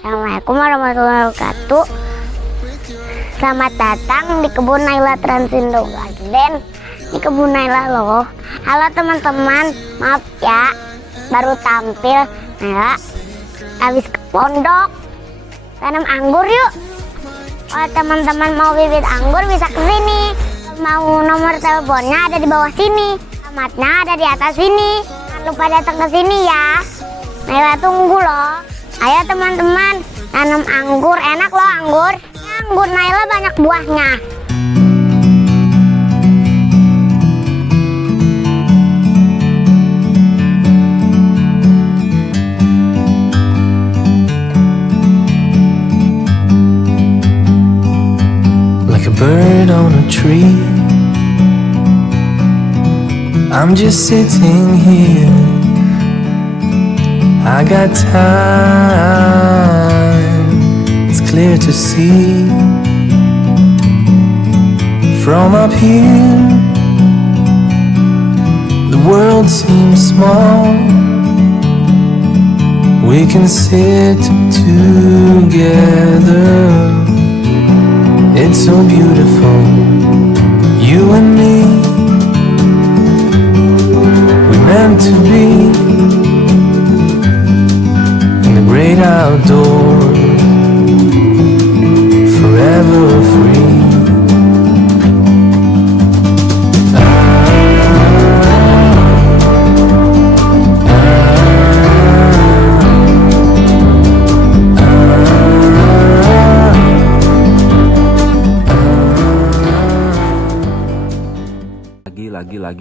Assalamualaikum warahmatullahi wabarakatuh. Selamat datang di kebun Naila Transindo Garden. Di kebun Naila loh. Halo teman-teman, maaf ya baru tampil. Naila habis ke pondok tanam anggur yuk. Kalau teman-teman mau bibit anggur bisa ke sini. Mau nomor teleponnya ada di bawah sini. Alamatnya ada di atas sini. Jangan lupa datang ke sini ya. Naila tunggu loh. Ayo teman-teman, tanam anggur, enak loh anggur. Anggur Naila banyak buahnya. Like a bird on a tree, I'm just sitting here. I got time, it's clear to see. From up here, the world seems small. We can sit together. It's so beautiful, you and me. We're meant to be in the great outdoors, forever free.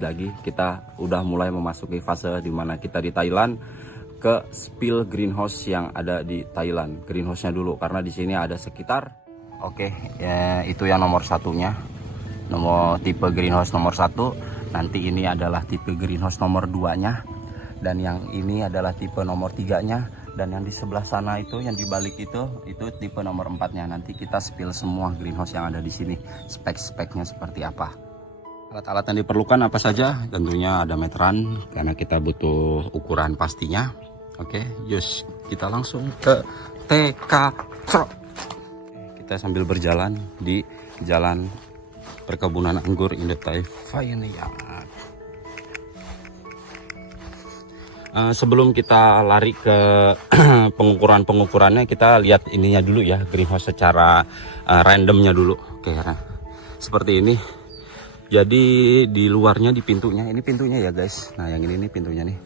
Lagi kita udah mulai memasuki fase dimana kita di Thailand ke spill greenhouse yang ada di Thailand. Greenhouse-nya dulu karena di sini ada sekitar ya, itu yang nomor satunya, nomor tipe greenhouse nomor 1. Nanti ini adalah tipe greenhouse nomor 2-nya, dan yang ini adalah tipe nomor 3-nya, dan yang di sebelah sana itu yang dibalik itu tipe nomor 4-nya. Nanti kita spill semua greenhouse yang ada di sini, spek-speknya seperti apa. Alat-alat yang diperlukan apa saja? Tentunya ada meteran karena kita butuh ukuran pastinya. Oke, yus kita langsung ke TK Pro. Kita sambil berjalan di jalan perkebunan anggur Indothai Vineyard. Sebelum kita lari ke pengukurannya, kita lihat ininya dulu ya, greenhouse secara randomnya dulu. Oke, karena seperti ini. Jadi di luarnya, di pintunya, ini pintunya ya guys. Nah yang ini pintunya nih.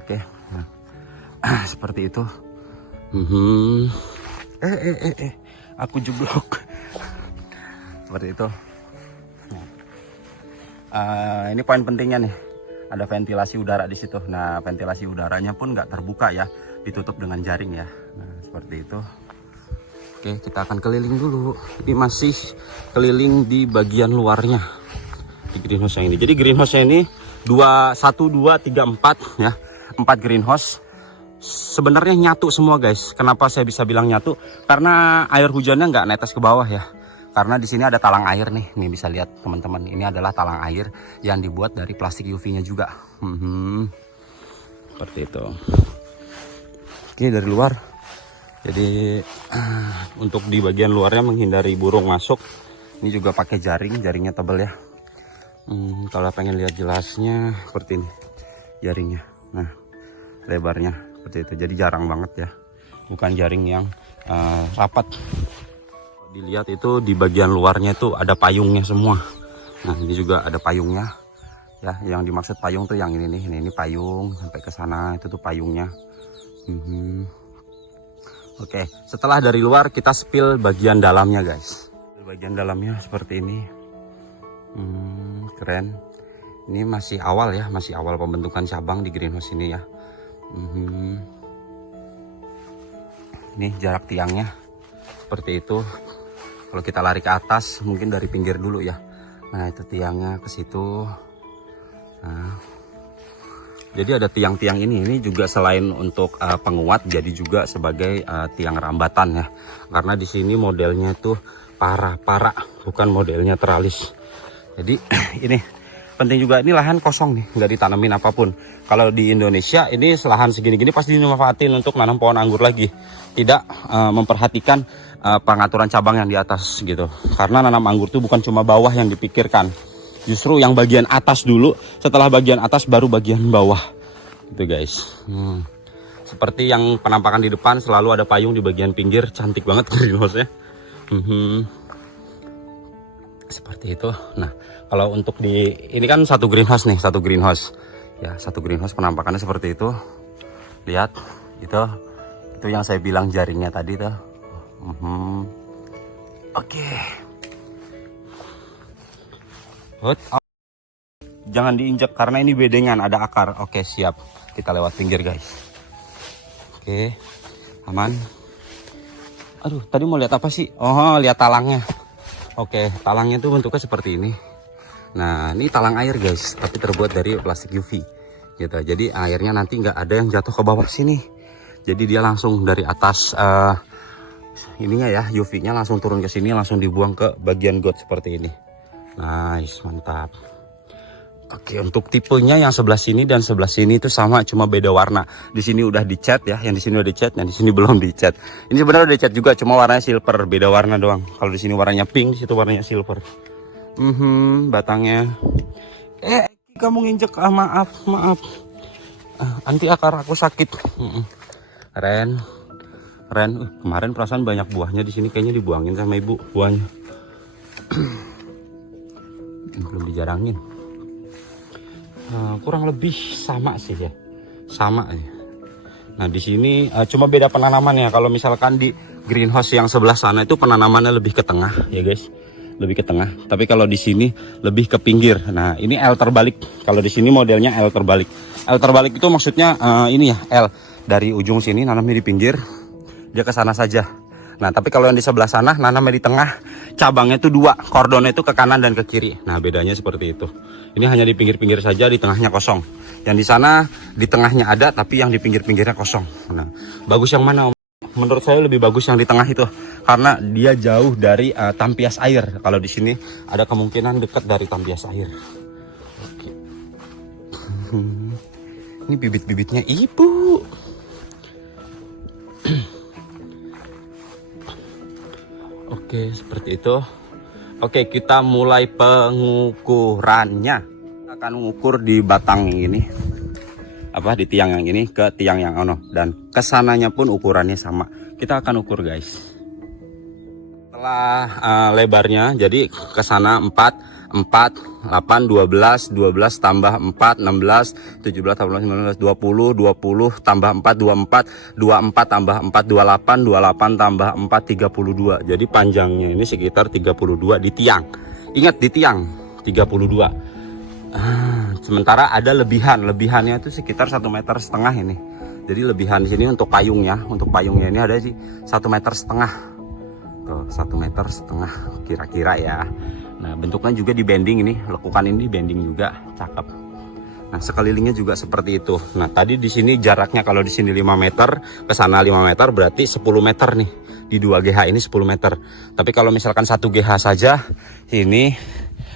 Oke, nah, seperti itu. Aku jeblok. Seperti itu. Ini poin pentingnya nih. Ada ventilasi udara di situ. Nah ventilasi udaranya pun nggak terbuka ya, ditutup dengan jaring ya. Nah seperti itu. Oke, kita akan keliling dulu. Ini masih keliling di bagian luarnya. Di greenhouse yang ini. Jadi greenhouse ini 1, 2, 3, 4 ya. 4 greenhouse. Sebenarnya nyatu semua guys. Kenapa saya bisa bilang nyatu? Karena air hujannya nggak netes ke bawah ya. Karena di sini ada talang air nih. Nih bisa lihat teman-teman. Ini adalah talang air yang dibuat dari plastik UV-nya juga. Seperti itu. Oke, dari luar. Jadi untuk di bagian luarnya menghindari burung masuk. Ini juga pakai jaring. Jaringnya tebal ya. Kalau pengen lihat jelasnya seperti ini jaringnya. Nah lebarnya seperti itu, jadi jarang banget ya, bukan jaring yang rapat. Dilihat itu di bagian luarnya itu ada payungnya semua. Nah ini juga ada payungnya ya, yang dimaksud payung tuh yang ini nih, ini payung sampai ke sana, itu tuh payungnya. Oke, setelah dari luar kita spill bagian dalamnya guys. Bagian dalamnya seperti ini. Keren. Ini masih awal ya, masih awal pembentukan cabang di greenhouse ini ya. Ini jarak tiangnya seperti itu. Kalau kita lari ke atas mungkin dari pinggir dulu ya. Nah itu tiangnya ke situ. Nah, jadi ada tiang-tiang ini juga selain untuk penguat, jadi juga sebagai tiang rambatan ya. Karena di sini modelnya tuh para bukan modelnya teralis. Jadi ini penting juga ini lahan kosong nih, nggak ditanamin apapun. Kalau di Indonesia ini lahan segini-gini pasti dimanfaatin untuk nanam pohon anggur lagi, tidak memperhatikan pengaturan cabang yang di atas gitu. Karena nanam anggur tuh bukan cuma bawah yang dipikirkan, justru yang bagian atas dulu, setelah bagian atas baru bagian bawah gitu guys. Seperti yang penampakan di depan, selalu ada payung di bagian pinggir, cantik banget greenhouse-nya. Seperti itu. Nah, kalau untuk di ini kan satu greenhouse nih, satu greenhouse. Ya, satu greenhouse penampakannya seperti itu. Lihat, itu yang saya bilang jaringnya tadi tuh. Oke. Jangan diinjak karena ini bedengan, ada akar. Oke, siap. Kita lewat pinggir, guys. Oke. Aman. Aduh, tadi mau lihat apa sih? Oh, lihat talangnya. Oke, talangnya tuh bentuknya seperti ini. Nah, ini talang air guys, tapi terbuat dari plastik UV gitu. Jadi airnya nanti nggak ada yang jatuh ke bawah sini. Jadi dia langsung dari atas ininya ya, UV-nya langsung turun ke sini, langsung dibuang ke bagian got seperti ini. Nice, mantap. Oke, untuk tipenya yang sebelah sini dan sebelah sini itu sama, cuma beda warna. Di sini udah dicat ya, yang di sini udah dicat, yang di sini belum dicat. Ini sebenarnya udah dicat juga, cuma warnanya silver, beda warna doang. Kalau di sini warnanya pink, di situ warnanya silver. Batangnya. Kamu nginjek, maaf. Anti akar aku sakit. Ren. Kemarin perasaan banyak buahnya di sini, kayaknya dibuangin sama ibu buahnya. Belum dijarangin. Kurang lebih sama sih ya, sama ya. Nah di sini cuma beda penanaman ya. Kalau misalkan di greenhouse yang sebelah sana itu penanamannya lebih ke tengah ya guys, lebih ke tengah. Tapi kalau di sini lebih ke pinggir. Nah ini L terbalik. Kalau di sini modelnya L terbalik. L terbalik itu maksudnya ini ya, L dari ujung sini nanamnya di pinggir, dia ke sana saja. Nah tapi kalau yang di sebelah sana nanamnya di tengah, cabangnya itu dua, kordonnya itu ke kanan dan ke kiri. Nah bedanya seperti itu. Ini hanya di pinggir-pinggir saja, di tengahnya kosong. Yang di sana di tengahnya ada, tapi yang di pinggir-pinggirnya kosong. Nah bagus yang mana Om? Menurut saya lebih bagus yang di tengah itu, karena dia jauh dari tampias air. Kalau di sini ada kemungkinan dekat dari tampias air. Oke. Ini bibit-bibitnya ibu. Oke, seperti itu. Oke, kita mulai pengukurannya. Kita akan mengukur di batang yang ini, di tiang yang ini ke tiang yang ono, dan kesananya pun ukurannya sama. Kita akan ukur guys. Setelah lebarnya, jadi kesana 4, 8, 12 tambah 4, 16, 17, 18, 19, 20, 20 tambah 4, 24, 24 tambah 4, 28, 28 tambah 4, 32. Jadi panjangnya ini sekitar 32 di tiang. Ingat di tiang 32. Sementara ada lebihannya itu sekitar 1,5 meter ini. Jadi lebihan di sini untuk payungnya ini ada sih 1,5 meter. Tuh, 1,5 meter kira-kira ya. Nah bentuknya juga di bending, ini lekukan ini di bending juga, cakep. Nah sekelilingnya juga seperti itu. Nah tadi di sini jaraknya, kalau di sini 5 meter, ke sana 5 meter, berarti 10 meter nih. Di 2 GH ini 10 meter. Tapi kalau misalkan 1 GH saja, ini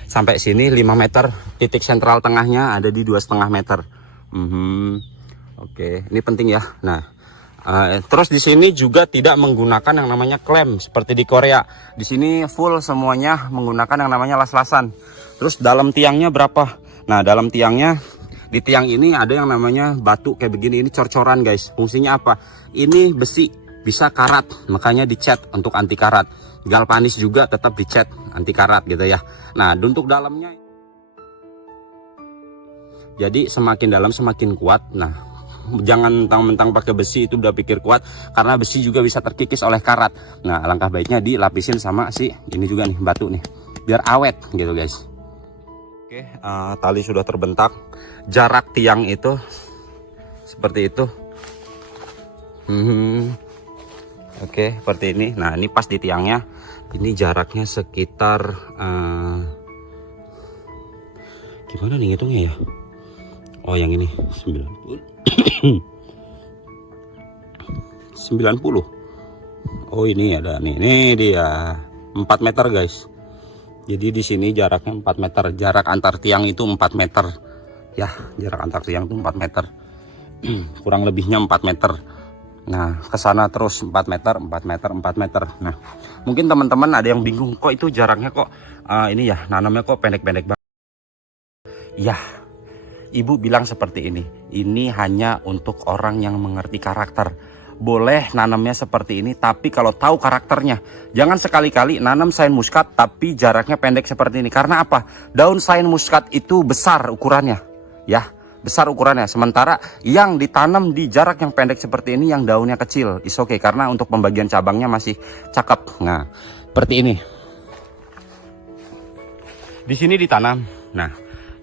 sampai sini 5 meter. Titik sentral tengahnya ada di 2,5 meter. Oke, ini penting ya. Nah terus di sini juga tidak menggunakan yang namanya klem seperti di Korea. Di sini full semuanya menggunakan yang namanya las-lasan. Terus dalam tiangnya berapa? Nah dalam tiangnya, di tiang ini ada yang namanya batu kayak begini. Ini cor-coran guys. Fungsinya apa? Ini besi, bisa karat, makanya dicat untuk anti karat. Galvanis juga tetap dicat anti karat gitu ya. Nah untuk dalamnya, jadi semakin dalam semakin kuat. Nah jangan mentang-mentang pakai besi itu udah pikir kuat, karena besi juga bisa terkikis oleh karat. Nah alangkah baiknya dilapisin sama ini juga nih, batu nih, biar awet gitu guys. Oke, tali sudah terbentak. Jarak tiang itu seperti itu. Oke, seperti ini. Nah ini pas di tiangnya, ini jaraknya sekitar gimana nih hitungnya ya? Oh yang ini 90. Oh ini ada nih dia 4 meter guys. Jadi di sini jaraknya 4 meter. Jarak antar tiang itu 4 meter. Ya, jarak antar tiang itu 4 meter. Kurang lebihnya 4 meter. Nah, ke sana terus 4 meter, 4 meter, 4 meter. Nah, mungkin teman-teman ada yang bingung, kok itu jaraknya kok ini ya, nanamnya kok pendek-pendek banget. Ya, ibu bilang seperti ini. Ini hanya untuk orang yang mengerti karakter. Boleh nanamnya seperti ini, tapi kalau tahu karakternya. Jangan sekali-kali nanam sain muskat tapi jaraknya pendek seperti ini. Karena apa? Daun sain muskat itu besar ukurannya. Ya, besar ukurannya. Sementara yang ditanam di jarak yang pendek seperti ini yang daunnya kecil, is okay, karena untuk pembagian cabangnya masih cakep. Nah, seperti ini. Di sini ditanam. Nah,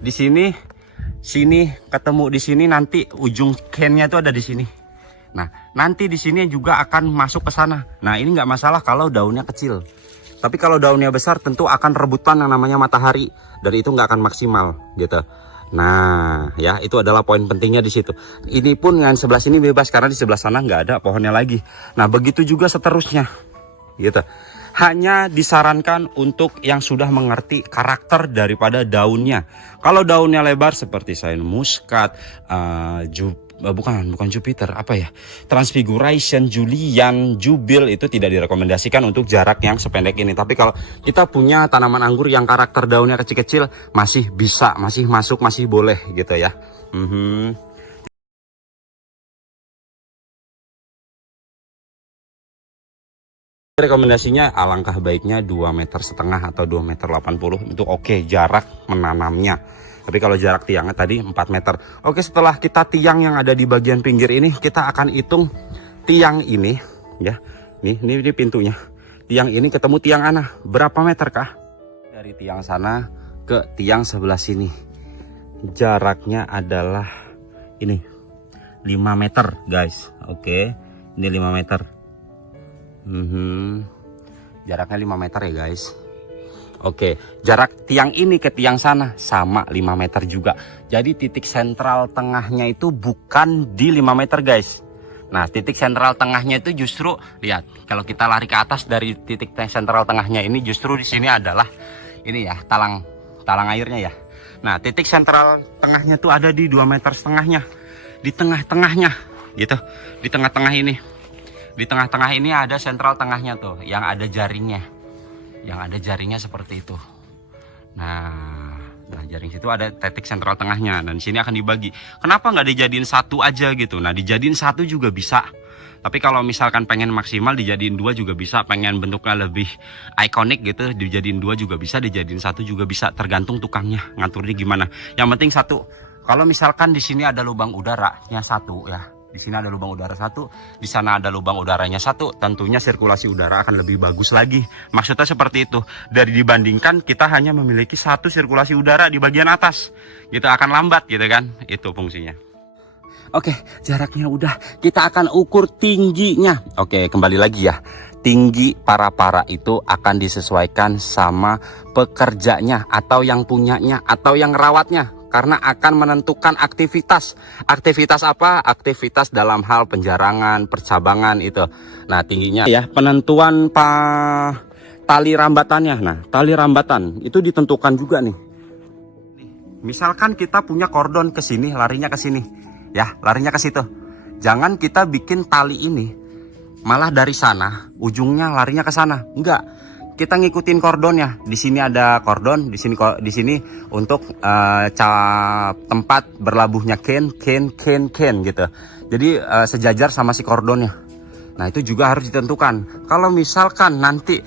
di sini ketemu di sini, nanti ujung cannya itu ada di sini. Nah, nanti di sini juga akan masuk ke sana. Nah, ini nggak masalah kalau daunnya kecil. Tapi kalau daunnya besar tentu akan rebutan yang namanya matahari. Dan itu nggak akan maksimal gitu. Nah, ya itu adalah poin pentingnya di situ. Ini pun yang sebelah sini bebas karena di sebelah sana nggak ada pohonnya lagi. Nah, begitu juga seterusnya, gitu. Hanya disarankan untuk yang sudah mengerti karakter daripada daunnya. Kalau daunnya lebar seperti sain muskat, bukan Jupiter, apa ya? Transfiguration, Julian, Jubil itu tidak direkomendasikan untuk jarak yang sependek ini. Tapi kalau kita punya tanaman anggur yang karakter daunnya kecil-kecil, masih bisa, masih masuk, masih boleh gitu ya. Rekomendasinya alangkah baiknya 2,5 meter atau 2,80 meter untuk oke jarak menanamnya. Tapi kalau jarak tiangnya tadi 4 meter. Oke, setelah kita tiang yang ada di bagian pinggir ini, kita akan hitung tiang ini ya. Ini pintunya. Tiang ini ketemu tiang ana. Berapa meter kah? Dari tiang sana ke tiang sebelah sini. Jaraknya adalah ini 5 meter, guys. Oke. Ini 5 meter. Jaraknya 5 meter ya guys. Oke, jarak tiang ini ke tiang sana sama 5 meter juga. Jadi titik sentral tengahnya itu bukan di 5 meter guys. Nah, titik sentral tengahnya itu justru, lihat, kalau kita lari ke atas dari titik sentral tengahnya ini, justru di sini adalah ini ya, talang airnya ya. Nah, titik sentral tengahnya tuh ada di 2,5 meter, di tengah-tengahnya gitu, di tengah-tengah ini. Di tengah-tengah ini ada sentral tengahnya tuh, yang ada jaringnya. Yang ada jaringnya seperti itu. Nah jaring situ ada titik sentral tengahnya. Dan di sini akan dibagi. Kenapa nggak dijadiin satu aja gitu? Nah, dijadiin satu juga bisa. Tapi kalau misalkan pengen maksimal, dijadiin 2 juga bisa. Pengen bentuknya lebih ikonik gitu, dijadiin 2 juga bisa. Dijadiin 1 juga bisa. Tergantung tukangnya ngaturnya gimana. Yang penting satu. Kalau misalkan di sini ada lubang udaranya 1 ya. Di sini ada lubang udara 1, di sana ada lubang udaranya 1, tentunya sirkulasi udara akan lebih bagus lagi. Maksudnya seperti itu. Dari dibandingkan kita hanya memiliki 1 sirkulasi udara di bagian atas, kita akan lambat gitu kan. Itu fungsinya. Oke, jaraknya udah. Kita akan ukur tingginya. Oke, kembali lagi ya. Tinggi para itu akan disesuaikan sama pekerjanya atau yang punyanya atau yang rawatnya. Karena akan menentukan aktivitas. Aktivitas apa? Aktivitas dalam hal penjarangan, percabangan itu. Nah, tingginya ya, penentuan tali rambatannya. Nah, tali rambatan itu ditentukan juga nih. Misalkan kita punya kordon ke sini, larinya ke sini. Ya, larinya ke situ. Jangan kita bikin tali ini malah dari sana, ujungnya larinya ke sana. Enggak. Kita ngikutin kordonnya. Di sini ada kordon, di sini untuk tempat berlabuhnya ken gitu. Jadi sejajar sama si kordonnya. Nah, itu juga harus ditentukan. Kalau misalkan nanti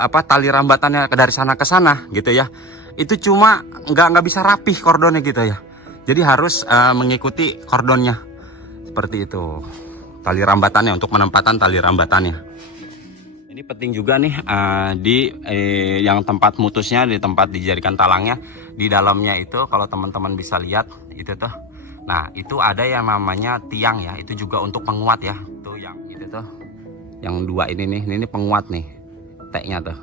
tali rambatannya dari sana ke sana gitu ya. Itu cuma nggak bisa rapih kordonnya gitu ya. Jadi harus mengikuti kordonnya. Seperti itu. Tali rambatannya, untuk penempatan tali rambatannya. Ini penting juga nih yang tempat mutusnya, di tempat dijadikan talangnya, di dalamnya itu kalau teman-teman bisa lihat itu tuh. Nah, itu ada yang namanya tiang ya, itu juga untuk penguat ya. Tuh yang itu tuh. Yang 2 ini nih, ini penguat nih. T-nya tuh.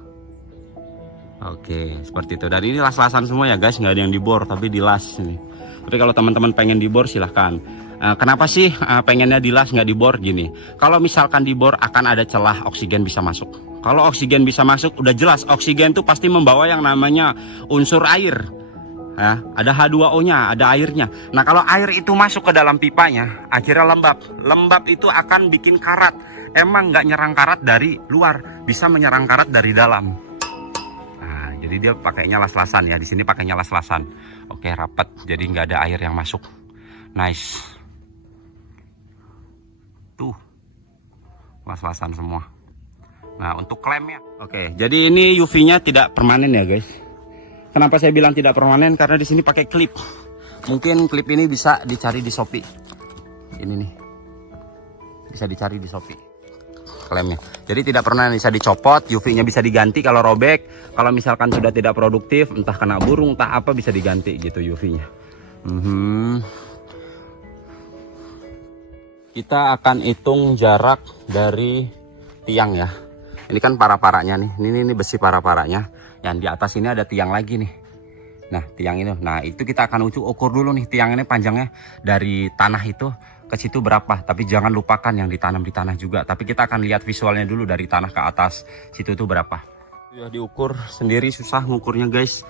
Oke, seperti itu. Dan ini las-lasan semua ya guys, nggak ada yang dibor tapi dilas nih. Tapi kalau teman-teman pengen dibor silahkan. Kenapa sih pengennya dilas nggak dibor gini? Kalau misalkan dibor akan ada celah oksigen bisa masuk. Kalau oksigen bisa masuk, udah jelas oksigen tuh pasti membawa yang namanya unsur air. Ya, ada H2O-nya, ada airnya. Nah kalau air itu masuk ke dalam pipanya, akhirnya lembab. Lembab itu akan bikin karat. Emang nggak nyerang karat dari luar, bisa menyerang karat dari dalam. Nah, jadi dia pakainya las-lasan ya. Di sini pakainya las-lasan. Oke, rapat. Jadi nggak ada air yang masuk. Nice. Tuh, las-lasan semua. Nah untuk klemnya, oke. Jadi ini UV-nya tidak permanen ya guys. Kenapa saya bilang tidak permanen? Karena di sini pakai klip. Mungkin klip ini bisa dicari di Shopee. Ini nih, bisa dicari di Shopee klemnya. Jadi tidak pernah bisa dicopot. UV-nya bisa diganti kalau robek. Kalau misalkan sudah tidak produktif, entah kena burung, entah apa, bisa diganti gitu UV-nya. Kita akan hitung jarak dari tiang ya. Ini kan para-paranya nih. Ini besi para-paranya. Yang di atas ini ada tiang lagi nih. Nah tiang ini. Nah itu kita akan ukur dulu nih tiang ini panjangnya dari tanah itu ke situ berapa. Tapi jangan lupakan yang ditanam di tanah juga. Tapi kita akan lihat visualnya dulu dari tanah ke atas. Situ tuh berapa. Ya diukur sendiri susah ngukurnya guys.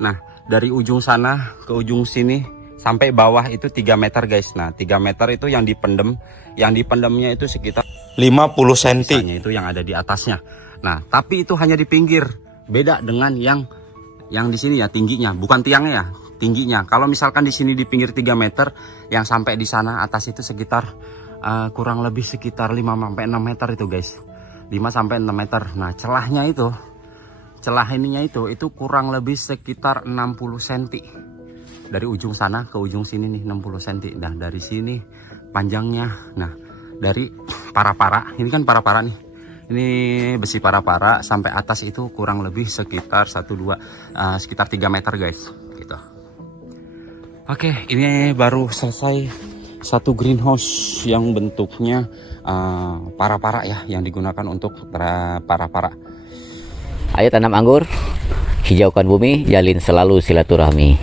Nah dari ujung sana ke ujung sini sampai bawah itu 3 meter guys. Nah 3 meter itu yang dipendem. Yang dipendemnya itu sekitar 50 cm. Itu yang ada di atasnya. Nah tapi itu hanya di pinggir. Beda dengan yang di sini ya tingginya. Bukan tiangnya ya, tingginya. Kalau misalkan di sini di pinggir 3 meter. Yang sampai di sana atas itu sekitar kurang lebih sekitar 5-6 meter itu guys. 5-6 meter. Nah celahnya itu, celah ininya itu kurang lebih sekitar 60 cm. Dari ujung sana ke ujung sini nih 60 cm. Nah dari sini panjangnya. Nah dari para-para, ini kan para-para nih. Ini besi para-para sampai atas itu kurang lebih sekitar sekitar 3 meter guys. Gitu. Oke, ini baru selesai satu greenhouse yang bentuknya para-para ya, yang digunakan untuk para-para. Ayo tanam anggur, hijaukan bumi, jalin selalu silaturahmi.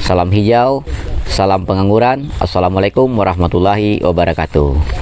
Salam hijau, salam pengangguran. Assalamualaikum warahmatullahi wabarakatuh.